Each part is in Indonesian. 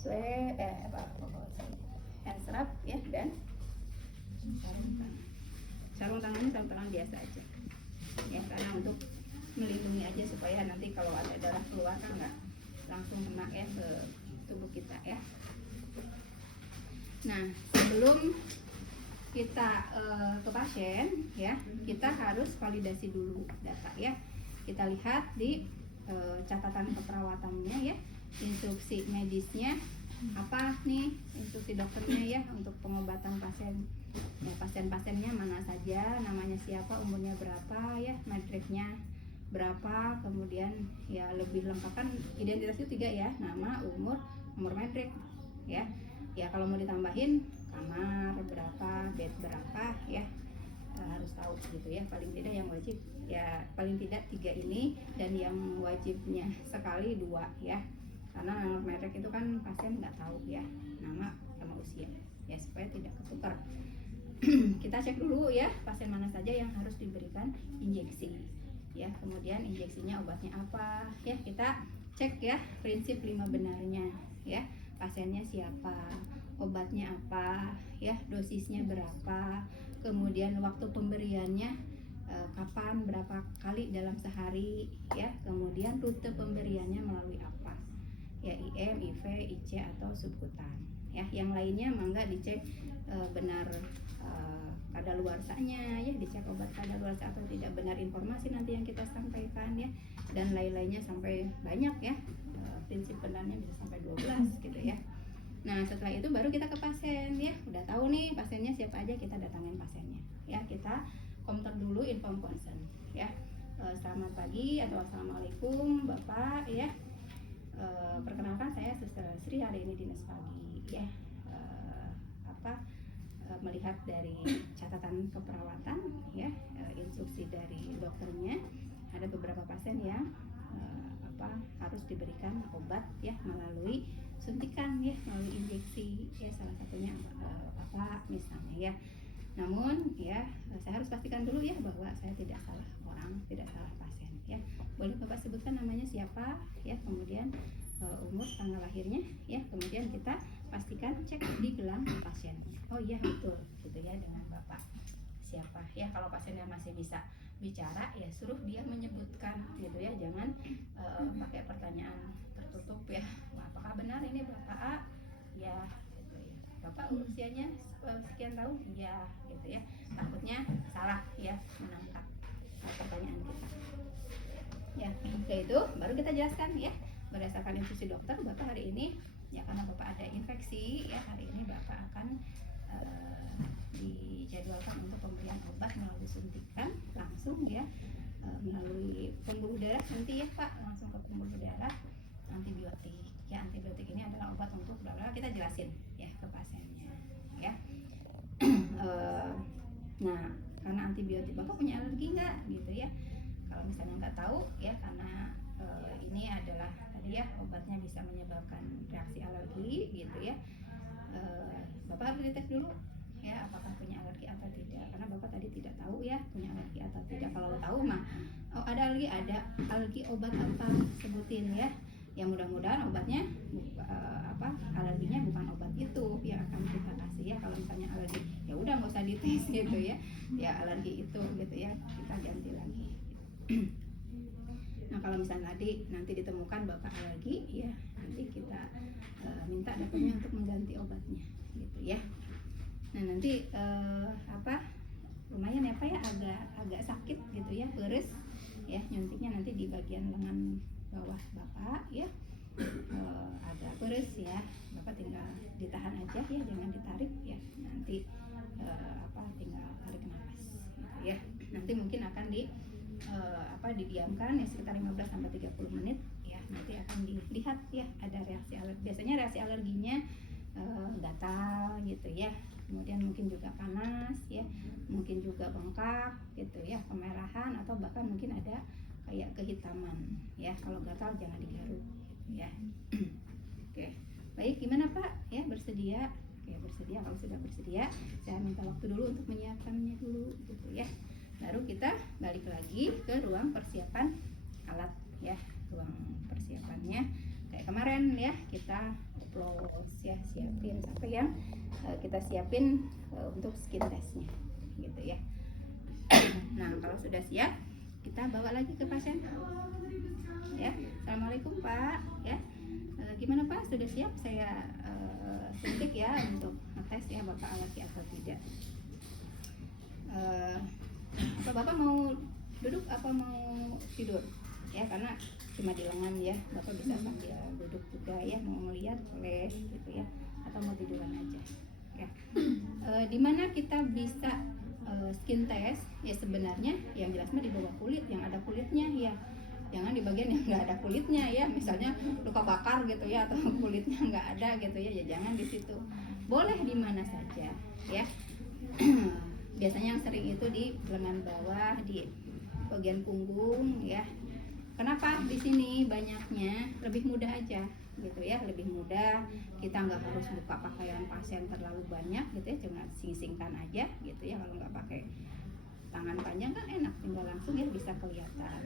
swab hand scrub ya, dan sarung tangan biasa aja ya, karena untuk melindungi aja supaya nanti kalau ada darah keluar kan nggak langsung kena ya ke tubuh kita ya. Nah, sebelum kita ke pasien ya, kita harus validasi dulu data ya. Kita lihat di catatan keperawatannya ya, instruksi medisnya apa nih, instruksi dokternya ya untuk pengobatan pasien ya, pasien-pasiennya mana saja, namanya siapa, umurnya berapa ya, matriknya berapa, kemudian ya lebih lengkap kan identitas itu 3 ya, nama, umur, nomor matrik ya. Ya kalau mau ditambahin kamar berapa, bed berapa ya, harus tahu gitu ya. Paling tidak yang wajib ya, paling tidak 3 ini, dan yang wajibnya sekali 2 ya, karena nomor matrik itu kan pasien nggak tahu ya, nama sama usia ya, supaya tidak ketukar. Kita cek dulu ya, pasien mana saja yang harus diberikan injeksi ya, kemudian injeksinya obatnya apa ya, kita cek ya prinsip 5 benarnya ya, pasiennya siapa, obatnya apa ya, dosisnya berapa, kemudian waktu pemberiannya kapan, berapa kali dalam sehari ya, kemudian rute pemberiannya melalui apa ya, IM, IV, IC atau subkutan ya. Yang lainnya mangga dicek benar kadaluarsanya ya, dicek obat kadaluarsa atau tidak, benar informasi nanti yang kita sampaikan ya, dan lain-lainnya sampai banyak ya, prinsip benarnya bisa sampai 12 gitu ya. Nah setelah itu baru kita ke pasien ya, udah tahu nih pasiennya siapa aja, kita datangin pasiennya ya, kita kontak dulu, inform consent ya. Selamat pagi atau assalamualaikum Bapak ya, perkenalkan saya Suster Sri, hari ini dinas pagi ya. Melihat dari catatan keperawatan ya, instruksi dari dokternya, ada beberapa pasien yang harus diberikan obat ya melalui suntikan ya, melalui injeksi ya, salah satunya misalnya ya. Namun ya, saya harus pastikan dulu ya bahwa saya tidak salah orang, tidak salah pasien ya. Boleh Bapak sebutkan namanya siapa ya, kemudian umur, tanggal lahirnya ya, kemudian kita pastikan cek di gelang pasien. Oh iya betul gitu ya, dengan Bapak siapa ya. Kalau pasiennya masih bisa bicara ya, suruh dia menyebutkan gitu ya, jangan pakai pertanyaan tertutup ya. Apakah benar ini Bapak A? Ya gitu ya. Bapak usianya sekian tahun? Ya gitu ya. Takutnya salah ya menangkap pertanyaan kita. Ya, oke, itu baru kita jelaskan ya, berdasarkan instruksi dokter Bapak hari ini ya, karena Bapak ada infeksi ya, hari ini Bapak akan dijadwalkan untuk pemberian obat melalui suntikan langsung ya, melalui pembuluh darah nanti ya Pak, langsung ke pembuluh darah, antibiotik ya. Antibiotik ini adalah obat untuk kita jelasin ya ke pasiennya ya. Nah karena antibiotik Bapak punya alergi nggak gitu ya, kalau misalnya nggak tahu ya, karena ini adalah tadi ya, obatnya bisa menyebabkan reaksi alergi gitu ya, Bapak harus dites dulu ya apakah punya alergi atau tidak, karena Bapak tadi tidak tahu ya punya alergi atau tidak. Kalau tahu mah ada alergi obat apa, sebutin ya. Ya mudah-mudahan obatnya alerginya bukan obat itu yang akan kita kasih ya. Kalau misalnya alergi ya udah nggak usah dites gitu ya, ya alergi itu gitu ya, kita ganti lagi. Nah kalau misalnya nanti ditemukan Bapak alergi ya, nanti kita minta dokternya untuk mengganti obatnya gitu ya. Nah nanti lumayan ya Pak ya, agak sakit gitu ya, beres ya, nyuntiknya nanti di bagian lengan bawah Bapak ya, agak beres ya, Bapak tinggal ditahan aja ya, jangan ditarik ya, nanti tinggal tarik nafas gitu ya. Nanti mungkin akan didiamkan ya sekitar 15-30 menit ya, nanti akan dilihat ya ada reaksi alergi. Biasanya reaksi alerginya gatal gitu ya, kemudian mungkin juga panas ya, mungkin juga bengkak gitu ya, kemerahan, atau bahkan mungkin ada kayak kehitaman ya. Kalau gatal jangan digaruk gitu ya. Oke, baik, gimana Pak ya, bersedia? Oke, bersedia. Kalau sudah bersedia, saya minta waktu dulu untuk menyiapkannya dulu gitu ya, baru kita balik lagi ke ruang persiapan alat ya. Ruang persiapannya kayak kemarin ya, kita oplos ya, siapin sampai yang kita siapin untuk skin testnya gitu ya. Nah kalau sudah siap kita bawa lagi ke pasien ya. Assalamualaikum Pak ya, gimana Pak, sudah siap saya suntik ya untuk ngetes ya Bapak alergi atau tidak. Apa Bapak mau duduk apa mau tidur ya, karena cuma di lengan ya, Bapak bisa sambil duduk juga ya, mau melihat boleh gitu ya, atau mau tiduran aja ya. Dimana kita bisa skin test ya, sebenarnya yang jelas mah di bawah kulit, yang ada kulitnya ya, jangan di bagian yang nggak ada kulitnya ya, misalnya luka bakar gitu ya, atau kulitnya nggak ada gitu ya, ya jangan di situ, boleh di mana saja ya. Biasanya yang sering itu di lengan bawah, di bagian punggung ya. Kenapa di sini banyaknya? Lebih mudah aja gitu ya, lebih mudah, kita nggak harus buka pakaian pasien terlalu banyak gitu ya, cuma sing-singkan aja gitu ya. Kalau nggak pakai tangan panjang kan enak, tinggal langsung ya bisa kelihatan.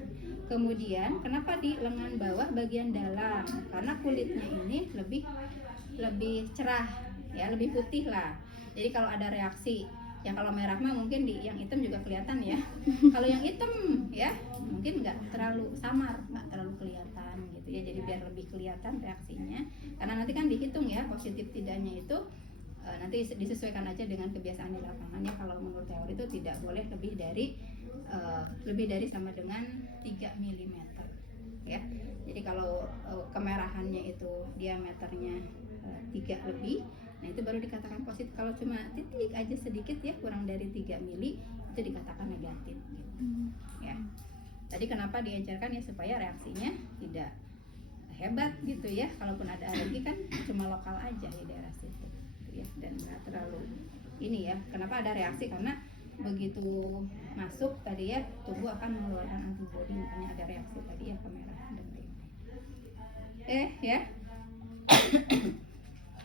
Kemudian kenapa di lengan bawah bagian dalam? Karena kulitnya ini lebih cerah ya, lebih putih lah. Jadi kalau ada reaksi yang kalau merah mah mungkin di yang hitam juga kelihatan ya. Kalau yang hitam ya mungkin nggak terlalu samar, nggak terlalu kelihatan gitu ya. Jadi biar lebih kelihatan reaksinya, karena nanti kan dihitung ya positif tidaknya itu, nanti disesuaikan aja dengan kebiasaan di lapangan ya. Kalau menurut teori itu tidak boleh lebih dari sama dengan 3 mm ya. Jadi kalau kemerahannya itu diameternya 3 lebih, nah itu baru dikatakan positif. Kalau cuma titik aja sedikit ya, kurang dari 3 mili, itu dikatakan negatif gitu. Ya. Tadi kenapa diajarkan ya, supaya reaksinya tidak hebat gitu ya. Kalaupun ada alergi kan cuma lokal aja di daerah situ gitu ya, dan nggak terlalu ini ya. Kenapa ada reaksi? Karena begitu masuk tadi ya, tubuh akan mengeluarkan antibodi, makanya ada reaksi tadi ya, kemerahan dan lain-lain. Ya.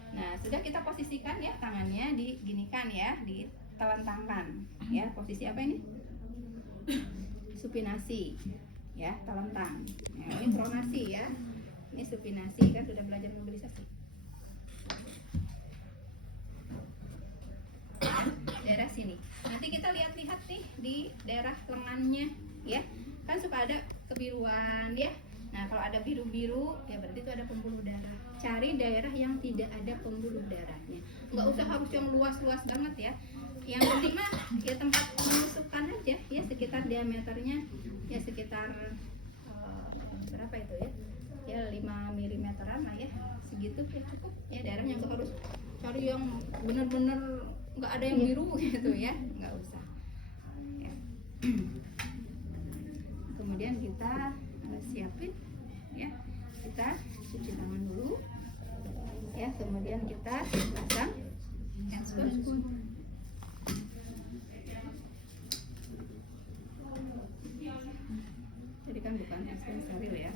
Nah, sudah kita posisikan ya, tangannya diginikan ya, ditelentangkan ya. Posisi apa ini? Supinasi ya, telentang. Nah, ini pronasi ya. Ini supinasi, kan sudah belajar mobilisasi. Daerah sini. Nanti kita lihat-lihat nih di daerah lengannya ya. Kan suka ada kebiruan ya. Nah, kalau ada biru-biru ya berarti itu ada pembuluh darah. Cari daerah yang tidak ada pembuluh darahnya. Nggak usah harus yang luas-luas banget ya. Yang penting mah ya tempat menusukkan aja ya, sekitar diameternya ya sekitar berapa itu ya? Ya 5 mm-an lah ya. Segitu ya cukup. Ya daerahnya nggak harus cari yang bener-bener nggak ada yang biru gitu ya. Nggak usah. Ya. Kemudian kita siapin ya, kita cuci tangan dulu ya, kemudian kita pasang handscoon. Jadi kan bukan handscoon steril ya.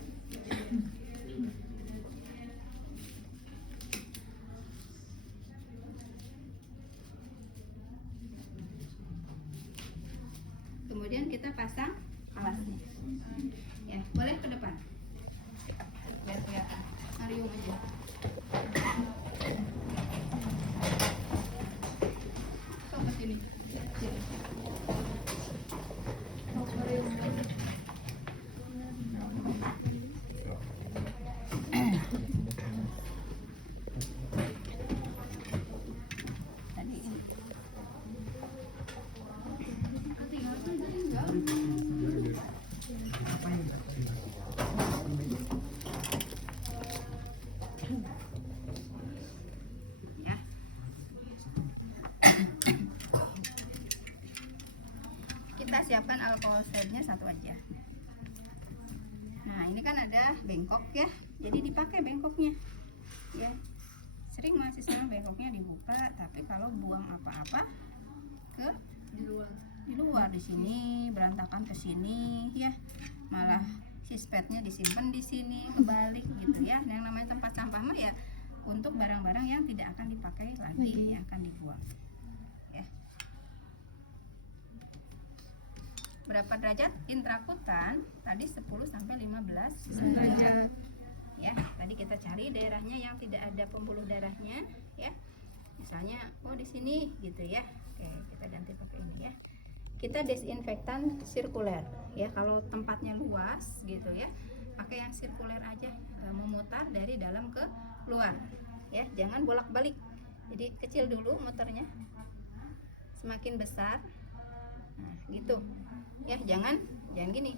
Kemudian kita pasang alasnya ya, boleh ke depan biar kelihatan. Marium aja. Ke sini. Kita siapkan alkohol swabnya satu aja. Nah ini kan ada bengkok ya, jadi dipakai bengkoknya ya. Sering mahasiswa bengkoknya dibuka, tapi kalau buang apa-apa ke di luar di sini berantakan ke sini ya, malah sispetnya disimpan di sini kebalik gitu ya. Yang namanya tempat sampah mah ya untuk barang-barang yang tidak akan dipakai lagi, yang akan dibuang ya. Berapa derajat intrakutan? Tadi 10 sampai 15 derajat ya. Tadi kita cari daerahnya yang tidak ada pembuluh darahnya ya. Misalnya oh di sini gitu ya. Oke, kita ganti pakai ini ya. Kita desinfektan sirkuler ya. Kalau tempatnya luas gitu ya, pakai yang sirkuler aja, memutar dari dalam ke luar ya, jangan bolak-balik. Jadi kecil dulu muternya, semakin besar. Nah, gitu. Ya, jangan gini.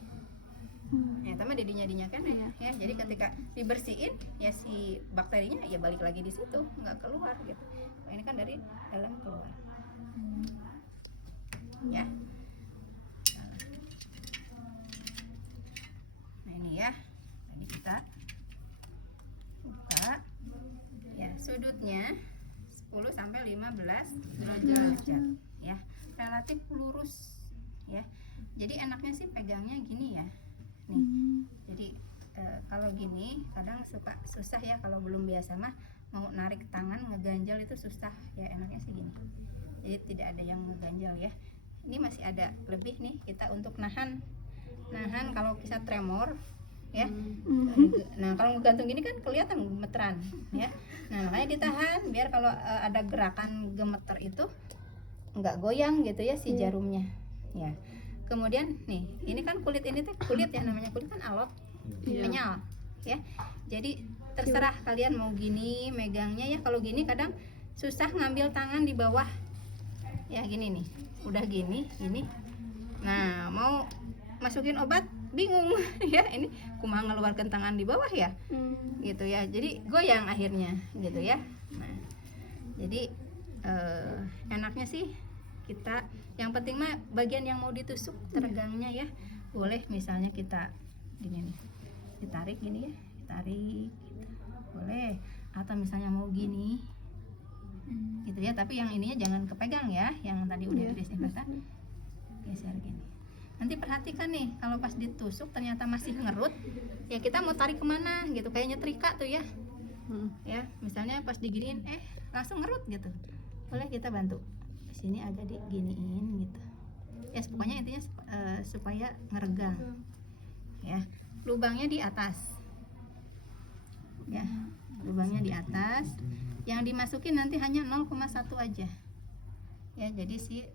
Ya, sama didinya kan ya. Jadi ketika dibersihin ya si bakterinya ya balik lagi di situ, nggak keluar gitu. Nah, ini kan dari dalam keluar. Ya. Nah, ini ya. Tadi kita buka. Ya, sudutnya 10 sampai 15 derajat ya. Relatif lurus ya. Jadi enaknya sih pegangnya gini ya. Nih. Jadi kalau gini kadang suka susah ya, kalau belum biasa mah mau narik tangan ngeganjal itu susah ya. Enaknya sih gini. Jadi tidak ada yang ngeganjal ya. Ini masih ada lebih nih kita untuk nahan kalau bisa tremor ya. Nah, kalau ngegantung gini kan kelihatan gemeteran ya. Nah, makanya ditahan biar kalau ada gerakan gemeter itu nggak goyang gitu ya si jarumnya ya. Kemudian nih, ini kan kulit ini tuh kulit ya, namanya kulit kan alot, kenyal ya. Jadi terserah kalian mau gini megangnya ya. Kalau gini kadang susah ngambil tangan di bawah ya, gini nih udah gini. Nah, mau masukin obat bingung ya, ini kumaha ngeluarkan tangan di bawah ya gitu ya. Jadi goyang akhirnya gitu ya. Nah, jadi enaknya sih kita, yang penting mah bagian yang mau ditusuk teregangnya ya. Boleh misalnya kita gini nih, ditarik gini ya, ditarik gitu. Boleh, atau misalnya mau gini gitu ya, tapi yang ininya jangan kepegang ya, yang tadi udah didesinfektan. Geser gini. Nanti perhatikan nih, kalau pas ditusuk ternyata masih ngerut ya, kita mau tarik kemana gitu, kayak nyetrika tuh ya. Ya, misalnya pas diginiin langsung ngerut gitu, boleh kita bantu sini agak diginiin gitu ya. Pokoknya intinya supaya ngeregang ya. Lubangnya di atas ya, lubangnya di atas. Yang dimasukin nanti hanya 0,1 aja ya. Jadi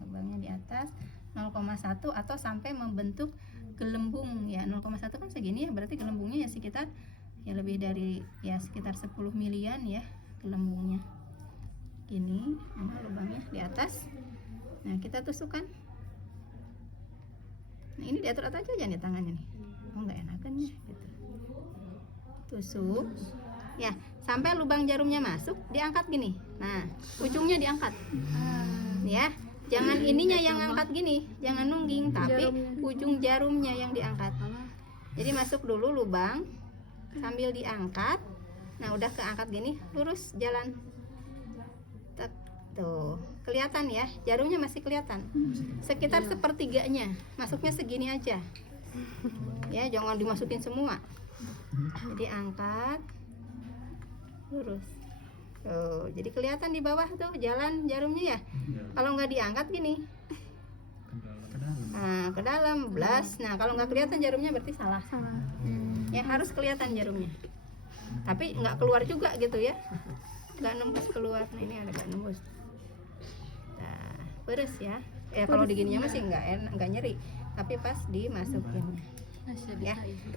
lubangnya di atas 0,1 atau sampai membentuk gelembung ya. 0,1 kan segini ya, berarti gelembungnya ya sekitar ya lebih dari ya sekitar 10 milian ya gelembungnya. Gini, lubangnya di atas. Nah, kita tusukkan. Nah, ini diatur aja nih tangannya nih. Oh, nggak enakan ya gitu. Tusuk. Ya, sampai lubang jarumnya masuk, diangkat gini. Nah, ujungnya diangkat. Ya, jangan ininya yang angkat gini, jangan nungging, tapi ujung jarumnya yang diangkat. Jadi masuk dulu lubang sambil diangkat. Nah, udah keangkat gini, lurus jalan. Tuh, kelihatan ya, jarumnya masih kelihatan. Sekitar sepertiganya, masuknya segini aja. Ya, jangan dimasukin semua. Jadi angkat, lurus. Tuh, jadi kelihatan di bawah tuh jalan jarumnya ya. Kalau nggak diangkat gini, nah ke dalam belas. Nah, kalau nggak kelihatan jarumnya berarti salah. Ya, harus kelihatan jarumnya. Tapi nggak keluar juga gitu ya, nggak nembus keluar. Nah, ini ada nggak nembus. Nah, beres ya. Ya kalau digininya masih nggak nyeri, tapi pas dimasukin ya.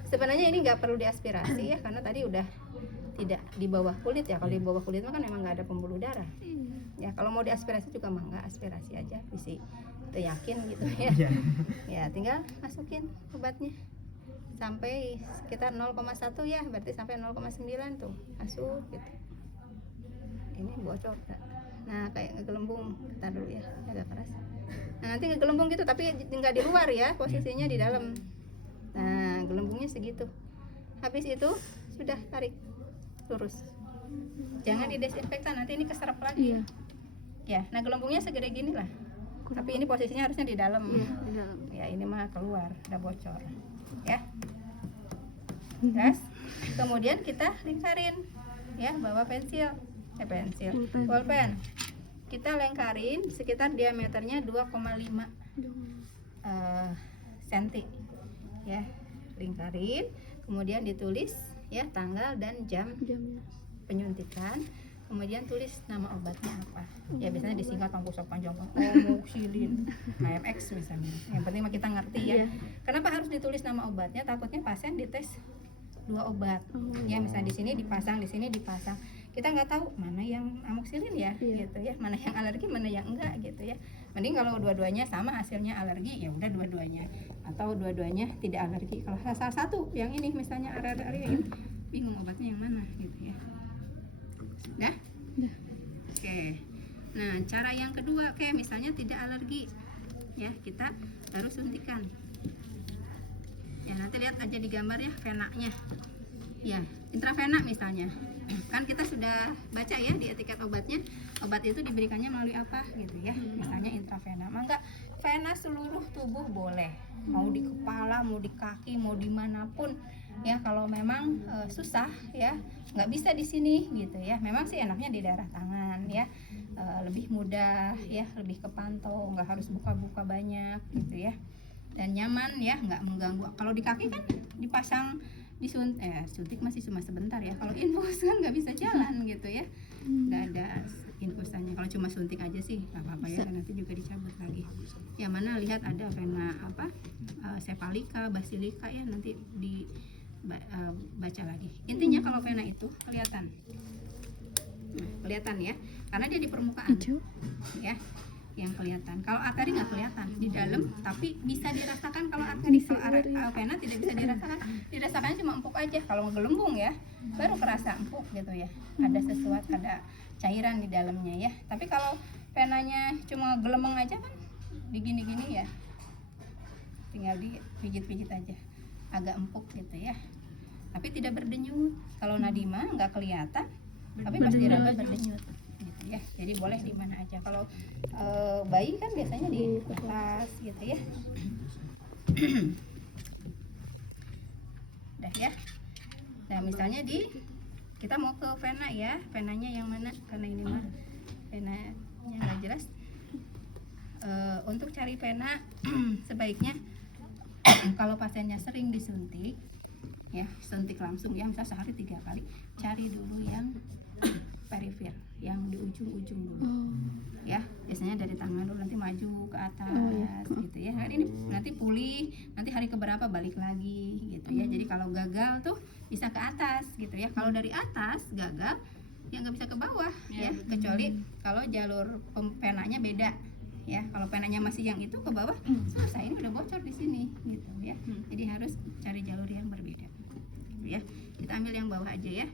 Sebenarnya ini nggak perlu diaspirasi ya, karena tadi udah tidak di bawah kulit ya. Kalau di bawah kulit mah kan memang nggak ada pembuluh darah ya. Kalau mau diaspirasi juga mah nggak, aspirasi aja visi itu yakin gitu ya. Ya, tinggal masukin obatnya sampai sekitar 0,1 ya, berarti sampai 0,9 tuh masuk gitu. Ini bocor. Nah, kayak ngegelembung, kita dulu ya, agak keras. Nah, nanti ngegelembung gitu, tapi nggak di luar ya, posisinya di dalam. Nah, gelembungnya segitu. Habis itu sudah tarik lurus. Jangan didesinfektan, nanti ini keserap lagi. Ya, nah gelembungnya segede gini lah. Tapi ini posisinya harusnya di dalam. Ya, ini mah keluar, udah bocor. Ya. Terus, kemudian kita lingkarin ya, bawa pensil. Bolpen. Kita lingkarin sekitar diameternya 2,5 cm ya, lingkarin. kemudian ditulis ya tanggal dan jam Jamnya. penyuntikan, kemudian tulis nama obatnya apa. Ya biasanya disingkat panjang amoxicillin, AMX misalnya. Yang penting mah kita ngerti ya. Iya. Kenapa harus ditulis nama obatnya? Takutnya pasien dites 2 obat. Ya misalnya di sini dipasang, di sini dipasang. Kita nggak tahu mana yang amoxicillin ya, Iya. gitu ya. Mana yang alergi, mana yang enggak gitu ya. Mending kalau dua-duanya sama hasilnya alergi, ya udah dua-duanya. Atau dua-duanya tidak alergi. Kalau salah satu yang ini misalnya alergi, bingung obatnya yang mana gitu ya. Dah? Oke. Nah, cara yang kedua, oke, misalnya tidak alergi. Ya, kita harus suntikan. Ya, nanti lihat aja di gambar ya venanya. Ya, intravena misalnya. Kan kita sudah baca ya di etiket obatnya, obat itu diberikannya melalui apa gitu ya. Misalnya intravena. Maka vena seluruh tubuh boleh. Mau di kepala, mau di kaki, mau dimanapun. Ya, kalau memang susah ya, nggak bisa di sini gitu ya. Memang sih enaknya di daerah tangan ya. Lebih mudah ya, lebih kepantau, nggak harus buka-buka banyak gitu ya. Dan nyaman ya, nggak mengganggu. Kalau di kaki kan dipasang suntik masih cuma sebentar ya. Kalau infus kan nggak bisa jalan gitu ya, nggak ada infusannya. Kalau cuma suntik aja sih nggak apa-apa ya, nanti juga dicabut lagi. Yang mana lihat ada vena apa cephalika, basilika ya, nanti baca lagi. Intinya kalau vena itu kelihatan. Nah, kelihatan ya, karena dia di permukaan ya yang kelihatan. Kalau arteri nggak kelihatan di dalam, tapi bisa dirasakan kalau arteri. Kalau vena tidak bisa dirasakannya cuma empuk aja. Kalau gelembung ya baru kerasa empuk gitu ya, ada sesuatu, ada cairan di dalamnya ya. Tapi kalau venanya cuma gelembung aja kan digini-gini ya, tinggal dipijit-pijit aja, agak empuk gitu ya, tapi tidak berdenyut. Kalau nadima nggak kelihatan, tapi pas diraba berdenyut gitu ya. Jadi boleh di mana aja. Kalau bayi kan biasanya di atas gitu ya. Udah ya. Nah misalnya kita mau ke vena ya, venanya yang mana? Karena ini mah venanya nggak jelas. Untuk cari vena sebaiknya kalau pasiennya sering disuntik ya, suntik langsung ya, misal sehari 3 kali, cari dulu yang perifер, yang di ujung-ujung dulu ya. Biasanya dari tangan dulu, nanti maju ke atas gitu ya. Nanti pulih, nanti hari keberapa balik lagi gitu ya. Jadi kalau gagal tuh bisa ke atas gitu ya. Kalau dari atas gagal ya nggak bisa ke bawah ya, kecuali kalau jalur penanya beda ya. Kalau penanya masih yang itu ke bawah, selesai, ini udah bocor di sini gitu ya. Jadi harus cari jalur yang berbeda gitu ya. Kita ambil yang bawah aja ya.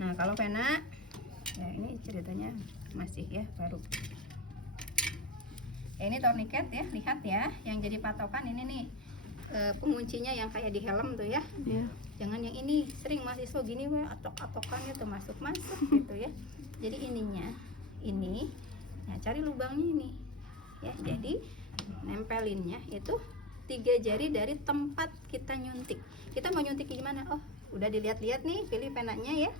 Nah kalau pena ya, ini ceritanya masih ya baru ya. Ini tourniquet ya, lihat ya, yang jadi patokan ini nih penguncinya yang kayak di helm tuh ya. Jangan yang ini, sering mahasiswa gini weh, atok-atokannya tuh masuk gitu ya. Jadi ininya ini, nah cari lubangnya ini ya. Jadi nempelinnya itu 3 jari dari tempat kita nyuntik. Kita mau nyuntik gimana? Oh udah dilihat-lihat nih, pilih penanya ya.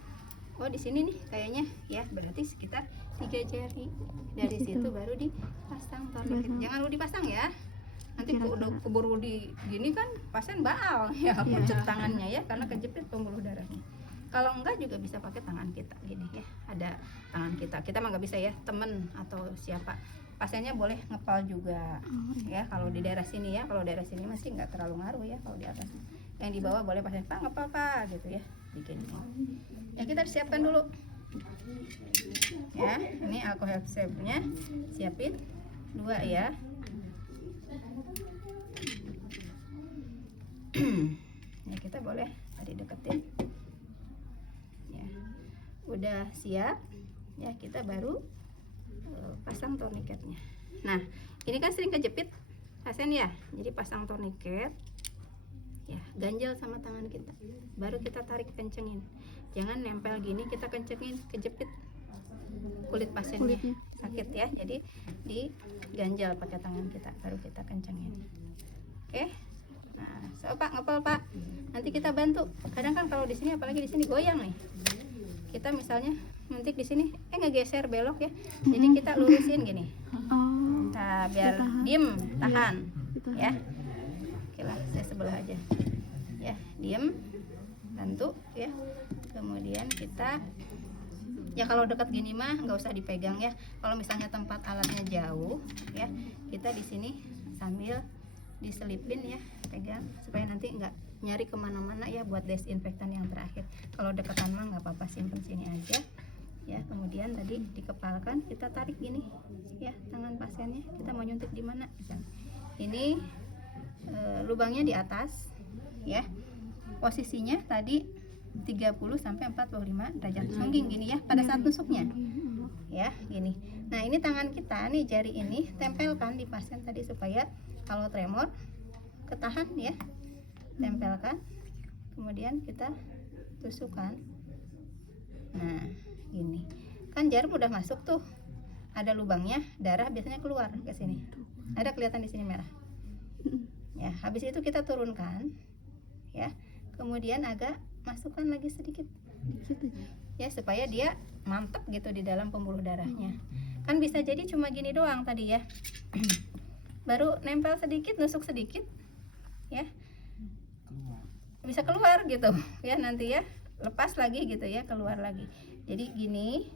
Oh di sini nih kayaknya ya, berarti sekitar 3 jari dari situ baru dipasang tourniquet. Jangan lu dipasang ya, nanti udah keburu di gini kan pasien baal ya, pucet tangannya ya, karena kejepit pembuluh darahnya. Kalau enggak juga bisa pakai tangan kita gini ya, ada tangan kita mah nggak bisa ya, temen atau siapa. Pasiennya boleh ngepal juga ya, kalau di daerah sini ya. Kalau daerah sini masih nggak terlalu ngaruh ya. Kalau di atas, yang di bawah boleh pasien pak ngepal pak gitu ya, bikin. Ya kita siapkan dulu ya. Ini alkohol nya siapin 2 ya. Ya kita boleh tadi deketin ya. Udah siap ya, kita baru pasang tourniquetnya. Nah ini kan sering kejepit pasien ya, jadi pasang tourniquet ya, ganjel sama tangan kita, baru kita tarik kencengin. Jangan nempel gini kita kencengin, kejepit kulit pasiennya sakit ya. Jadi diganjal pakai tangan kita, baru kita kencengin. Oke. Nah, so pak ngepel pak, nanti kita bantu. Kadang kan kalau di sini, apalagi di sini goyang nih, kita misalnya nyuntik di sini ngegeser belok ya, jadi kita lurusin gini. Nah biar diem, tahan ya. Oke lah, saya sebelah aja. diem, bantu ya. Kemudian kita ya kalau dekat gini mah nggak usah dipegang ya. Kalau misalnya tempat alatnya jauh ya, kita di sini sambil diselipin ya, pegang supaya nanti nggak nyari kemana-mana ya buat desinfektan yang terakhir. Kalau dekatan mah nggak apa-apa, simpen sini aja ya. Kemudian tadi dikepalkan, kita tarik gini ya tangan pasiennya, kita mau nyuntik di mana misalnya. Ini lubangnya di atas ya, posisinya tadi 30 sampai 45 derajat sungging gini ya pada saat tusuknya ya gini. Nah ini tangan kita nih, jari ini tempelkan di pasien tadi supaya kalau tremor ketahan ya, tempelkan, kemudian kita tusukkan. Nah gini kan jarum udah masuk tuh, ada lubangnya, darah biasanya keluar ke sini, ada kelihatan di sini merah ya. Habis itu kita turunkan ya, kemudian agak masukkan lagi sedikit ya supaya dia mantap gitu di dalam pembuluh darahnya. Kan bisa jadi cuma gini doang tadi ya, baru nempel sedikit, nusuk sedikit ya, bisa keluar gitu ya, nanti ya lepas lagi gitu ya, keluar lagi. Jadi gini,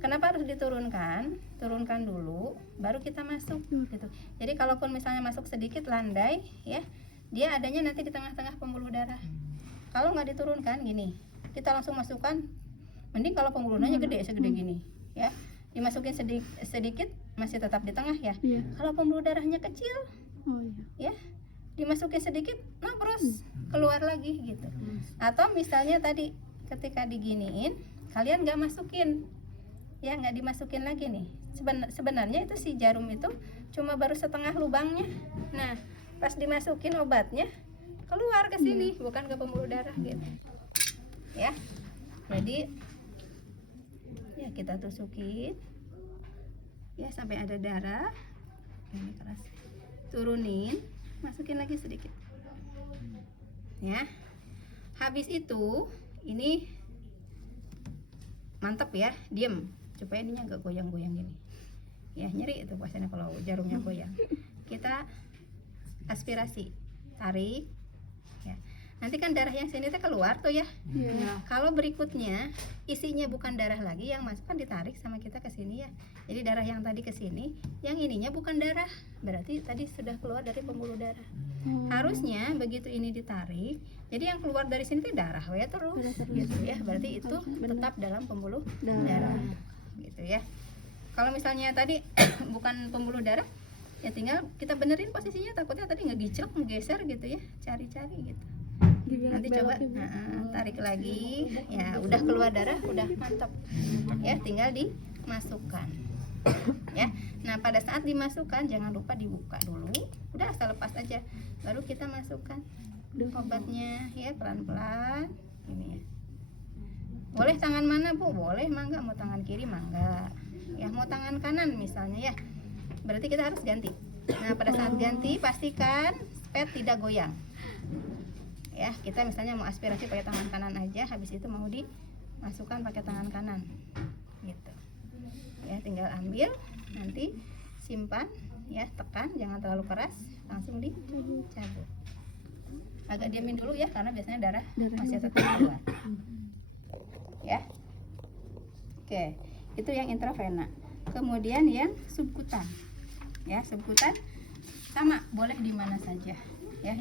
kenapa harus diturunkan? Turunkan dulu baru kita masuk gitu. Jadi kalaupun misalnya masuk sedikit landai ya, dia adanya nanti di tengah-tengah pembuluh darah. Kalau nggak diturunkan gini, kita langsung masukkan, mending kalau pembuluh darahnya gede segede gini ya, dimasukin sedikit masih tetap di tengah ya. Kalau pembuluh darahnya kecil ya, dimasukin sedikit nabros keluar lagi gitu. Atau misalnya tadi ketika diginiin kalian nggak masukin ya, nggak dimasukin lagi nih, sebenarnya itu si jarum itu cuma baru setengah lubangnya. Nah pas dimasukin obatnya keluar ke sini, bukan ke pembuluh darah gitu ya. Jadi ya kita tusukin ya sampai ada darah, ini keras, turunin, masukin lagi sedikit ya. Habis itu ini mantep ya, diem supaya dia nggak goyang-goyang gini ya, nyeri itu pasiennya kalau jarumnya goyang. Kita aspirasi, tarik ya. Nanti kan darah yang sini tuh keluar tuh ya. Kalau berikutnya isinya bukan darah lagi yang masuk, kan ditarik sama kita ke sini ya. Jadi darah yang tadi ke sini, yang ininya bukan darah, berarti tadi sudah keluar dari pembuluh darah. Harusnya begitu ini ditarik, jadi yang keluar dari sini tuh darah ya terus gitu ya, berarti itu tetap dalam pembuluh darah gitu ya. Kalau misalnya tadi bukan pembuluh darah ya, tinggal kita benerin posisinya, takutnya tadi ngegicrek, ngegeser gitu ya, cari-cari gitu. Nanti coba tarik lagi ya, udah keluar darah, udah mantap ya, tinggal dimasukkan ya. Nah pada saat dimasukkan jangan lupa dibuka dulu, udah asal lepas aja, baru kita masukkan obatnya ya, pelan-pelan ini ya. Boleh tangan mana Bu? Boleh, mangga. Mau tangan kiri mangga ya, mau tangan kanan misalnya ya, berarti kita harus ganti. Nah pada saat ganti pastikan pet tidak goyang ya. Kita misalnya mau aspirasi pakai tangan kanan aja, habis itu mau dimasukkan pakai tangan kanan gitu ya. Tinggal ambil, nanti simpan ya, tekan, jangan terlalu keras, langsung dicabut. Agak diamin dulu ya, karena biasanya darah masih tetap keluar ya. Oke, itu yang intravena. Kemudian yang subkutan ya, subkutan sama boleh di mana saja